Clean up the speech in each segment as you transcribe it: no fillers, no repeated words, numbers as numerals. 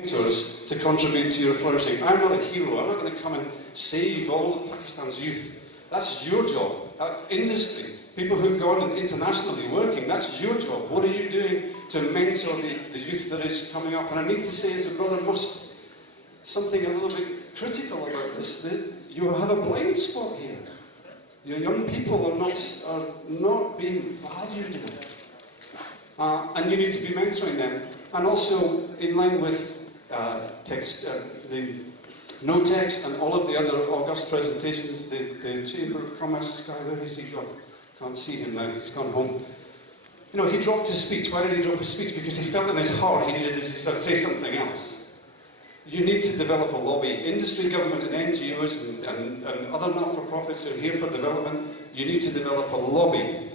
mentors to contribute to your flourishing. I'm not a hero. I'm not going to come and save all of Pakistan's youth. That's your job. Industry, people who've gone internationally working, that's your job. What are you doing to mentor the youth that is coming up? And I need to say, as a brother must, something a little bit critical about this, that you have a blind spot here. Your young people are not being valued enough. And you need to be mentoring them. And also, in line with the no text and all of the other august presentations, the Chamber of Commerce guy, where is he gone? Can't see him now, he's gone home. You know, he dropped his speech. Why did he drop his speech? Because he felt in his heart he needed to say something else. You need to develop a lobby. Industry, government and NGOs and other not-for-profits who are here for development, you need to develop a lobby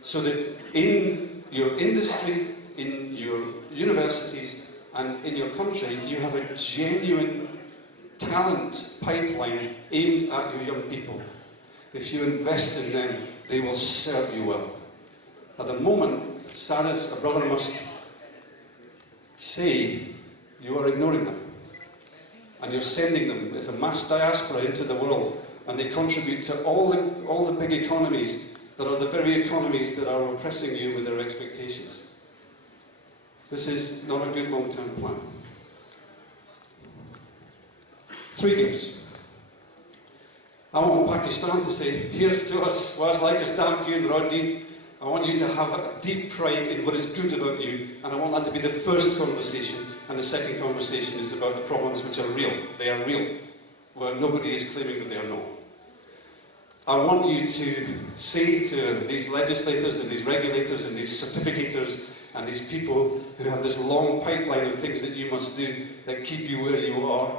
so that in your industry, in your universities and in your country, you have a genuine talent pipeline aimed at your young people. If you invest in them, they will serve you well. At the moment, sad as a brother must say, you are ignoring them. And you're sending them as a mass diaspora into the world, and they contribute to all the big economies that are the very economies that are oppressing you with their expectations. This is not a good long-term plan. 3 gifts. I want Pakistan to say, here's to us, was like us damn few in Rodid. I want you to have a deep pride in what is good about you, and I want that to be the first conversation, and the second conversation is about the problems which are real. They are real, where nobody is claiming that they are not. I want you to say to these legislators and these regulators and these certificators and these people who have this long pipeline of things that you must do that keep you where you are,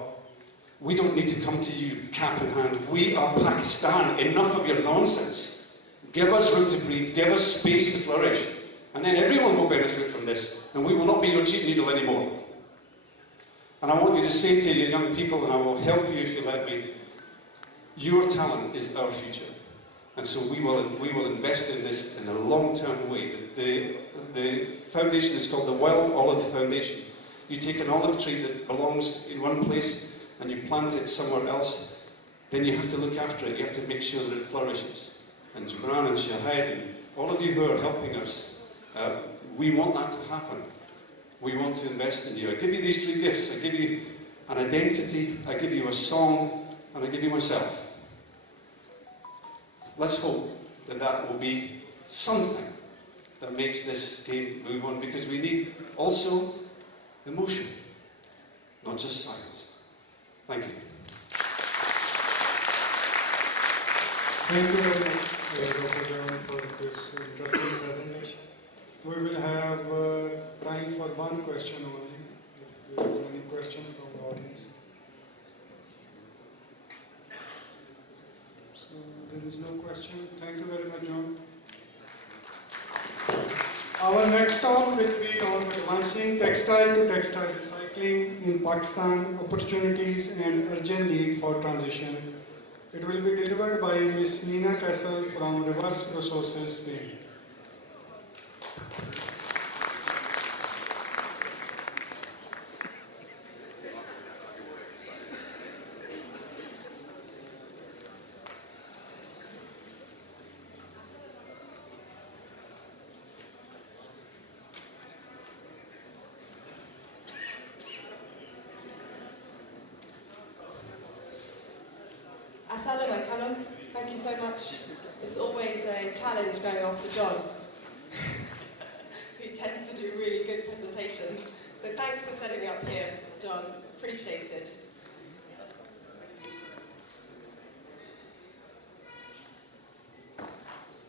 we don't need to come to you cap in hand. We are Pakistan. Enough of your nonsense. Give us room to breathe. Give us space to flourish. And then everyone will benefit from this. And we will not be your cheap needle anymore. And I want you to say to your young people, and I will help you if you let me, your talent is our future. And so we will invest in this in a long-term way. The foundation is called the Wild Olive Foundation. You take an olive tree that belongs in one place and you plant it somewhere else, then you have to look after it. You have to make sure that it flourishes. And Gibran and Shahid and all of you who are helping us, we want that to happen. We want to invest in you. I give you these 3 gifts. I give you an identity, I give you a song, and I give you myself. Let's hope that that will be something that makes this game move on, because we need also emotion, not just science. Thank you. Thank you very much, Dr. John, for this interesting presentation. We will have time for one question only, if there is any question from the audience. So there is no question. Thank you very much, John. Our next talk will be on advancing textile to textile recycling in Pakistan, opportunities and urgent need for transition. It will be delivered by Ms. Meena Kassel from Reverse Resources Wing. Assalamualaikum. Thank you so much. It's always a challenge going after John, who tends to do really good presentations. So thanks for setting me up here, John. Appreciate it.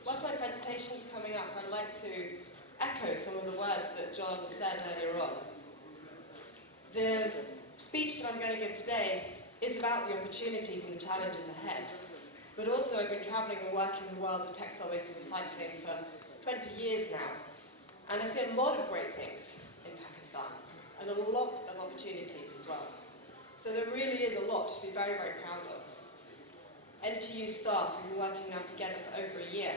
Whilst my presentation's coming up, I'd like to echo some of the words that John said earlier on. The speech that I'm going to give today is about the opportunities and the challenges ahead. But also I've been travelling and working in the world of textile waste and recycling for 20 years now. And I see a lot of great things in Pakistan, and a lot of opportunities as well. So there really is a lot to be very, very proud of. NTU staff have been working now together for over a year.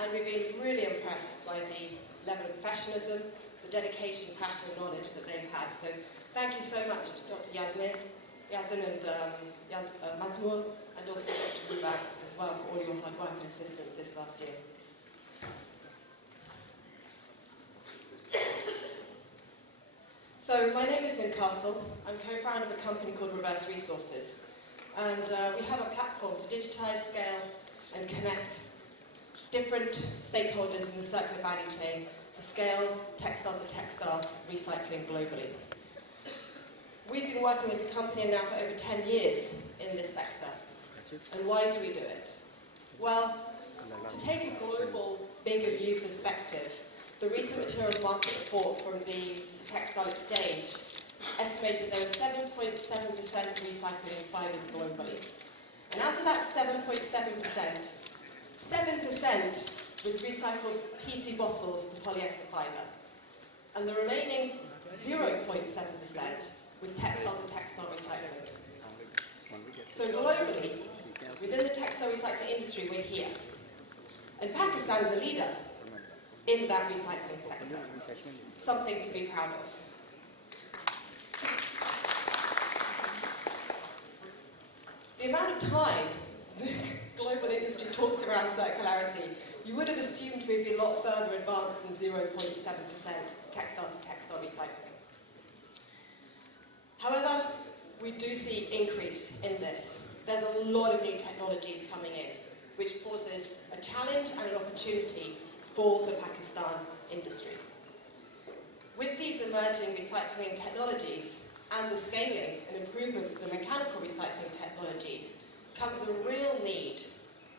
And we've been really impressed by the level of professionalism, the dedication, passion and knowledge that they've had So thank you so much to Dr. Yazin and Mazmour, and also Dr. Rubak as well for all your hard work and assistance this last year. So my name is Lynn Castle. I'm co-founder of a company called Reverse Resources. And we have a platform to digitize, scale, and connect different stakeholders in the circular value chain to scale textile-to-textile recycling globally. We've been working as a company now for over 10 years in this sector. And why do we do it? Well, to take a global, bigger view perspective, the recent materials market report from the Textile Exchange estimated there was 7.7% recycling in fibres globally. And out of that 7.7%, 7% was recycled PET bottles to polyester fibre. And the remaining 0.7% was textile-to-textile recycling. So globally, within the textile recycling industry, we're here. And Pakistan is a leader in that recycling sector. Something to be proud of. The amount of time the global industry talks around circularity, you would have assumed we'd be a lot further advanced than 0.7% textile-to-textile recycling. However, we do see increase in this. There's a lot of new technologies coming in, which poses a challenge and an opportunity for the Pakistan industry. With these emerging recycling technologies and the scaling and improvements to the mechanical recycling technologies comes a real need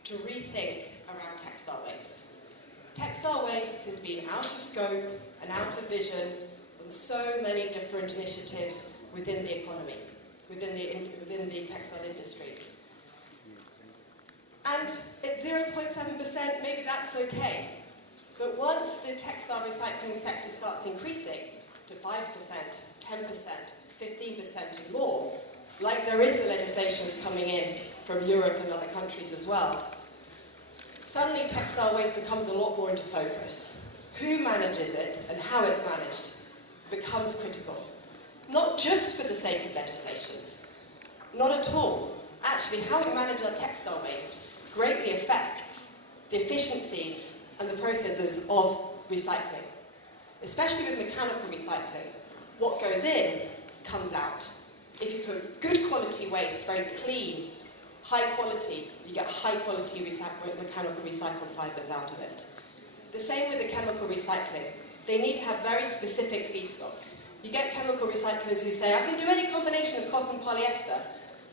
to rethink around textile waste. Textile waste has been out of scope and out of vision on so many different initiatives within the economy, within the textile industry. And at 0.7%, maybe that's okay. But once the textile recycling sector starts increasing to 5%, 10%, 15% and more, like there is the legislations coming in from Europe and other countries as well, suddenly textile waste becomes a lot more into focus. Who manages it and how it's managed becomes critical. Not just for the sake of legislations, not at all. Actually, how we manage our textile waste greatly affects the efficiencies and the processes of recycling. Especially with mechanical recycling, what goes in comes out. If you put good quality waste, very clean, high quality, you get high quality mechanical recycled fibres out of it. The same with the chemical recycling. They need to have very specific feedstocks. You get chemical recyclers who say, I can do any combination of cotton polyester,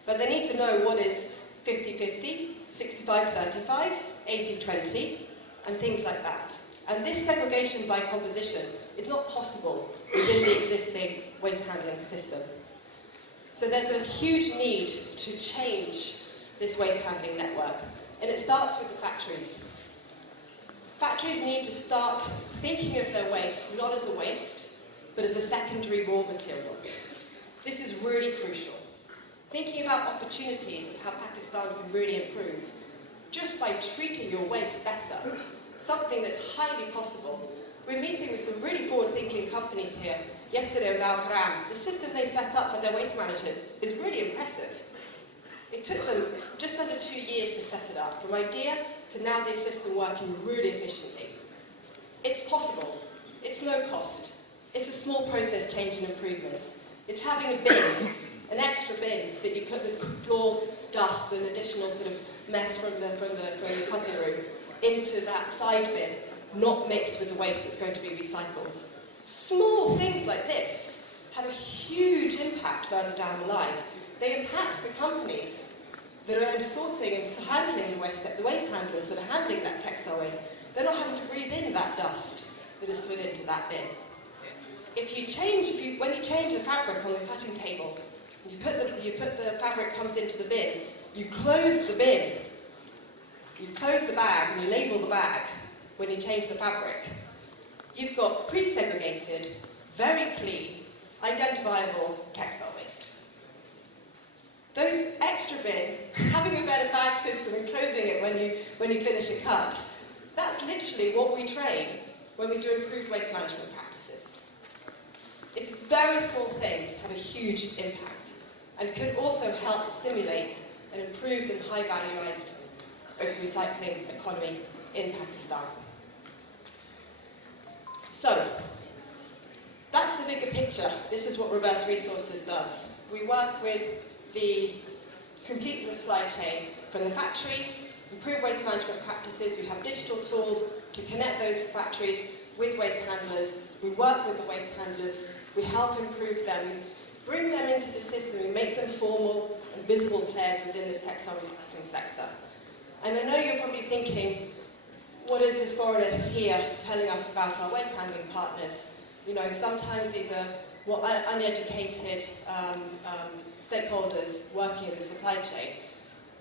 but they need to know what is 50-50, 65-35, 80-20, and things like that. And this segregation by composition is not possible within the existing waste handling system. So there's a huge need to change this waste handling network, and it starts with the factories. Factories need to start thinking of their waste not as a waste, but as a secondary raw material. This is really crucial. Thinking about opportunities of how Pakistan can really improve, just by treating your waste better, something that's highly possible. We're meeting with some really forward-thinking companies here. Yesterday with Al Karam, the system they set up for their waste management is really impressive. It took them just under 2 years to set it up, from idea to now the system working really efficiently. It's possible. It's no cost. It's a small process change and improvements. It's having a bin, an extra bin that you put the floor dust and additional sort of mess from the cutting room into that side bin, not mixed with the waste that's going to be recycled. Small things like this have a huge impact further down the line. They impact the companies that are sorting and handling the waste handlers that are handling that textile waste. They're not having to breathe in that dust that is put into that bin. When you change the fabric on the cutting table, you put the fabric comes into the bin, you close the bin, you close the bag and you label the bag when you change the fabric. You've got pre-segregated, very clean, identifiable textile waste. Those extra bin, having a better bag system and closing it when you finish a cut, that's literally what we train when we do improved waste management practices. It's very small things have a huge impact and could also help stimulate an improved and high-valuized recycling economy in Pakistan. So, that's the bigger picture. This is what Reverse Resources does. We work with the complete supply chain from the factory, improve waste management practices. We have digital tools to connect those factories with waste handlers. We work with the waste handlers. We help improve them. We bring them into the system. We make them formal and visible players within this textile recycling sector. And I know you're probably thinking, what is this foreigner here telling us about our waste handling partners? You know, sometimes these are uneducated stakeholders working in the supply chain.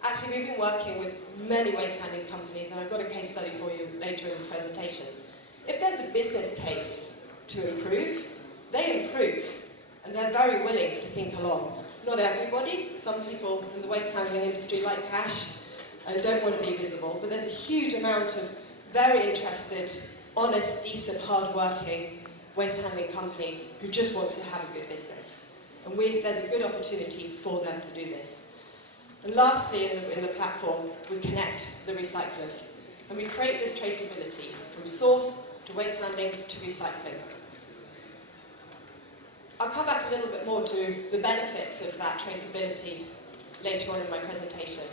Actually, we've been working with many waste handling companies, and I've got a case study for you later in this presentation. If there's a business case to improve, they improve, and they're very willing to think along. Not everybody. Some people in the waste handling industry like cash and don't want to be visible, but there's a huge amount of very interested, honest, decent, hard-working waste handling companies who just want to have a good business. And there's a good opportunity for them to do this. And lastly, in the platform, we connect the recyclers. And we create this traceability from source to waste handling to recycling. I'll come back a little bit more to the benefits of that traceability later on in my presentation.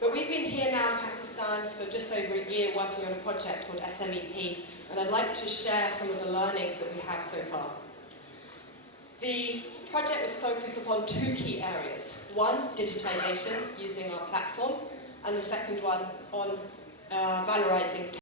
But we've been here now in Pakistan for just over a year working on a project called SMEP, and I'd like to share some of the learnings that we have so far. The project was focused upon two key areas. One, digitization using our platform, and the second one on valorizing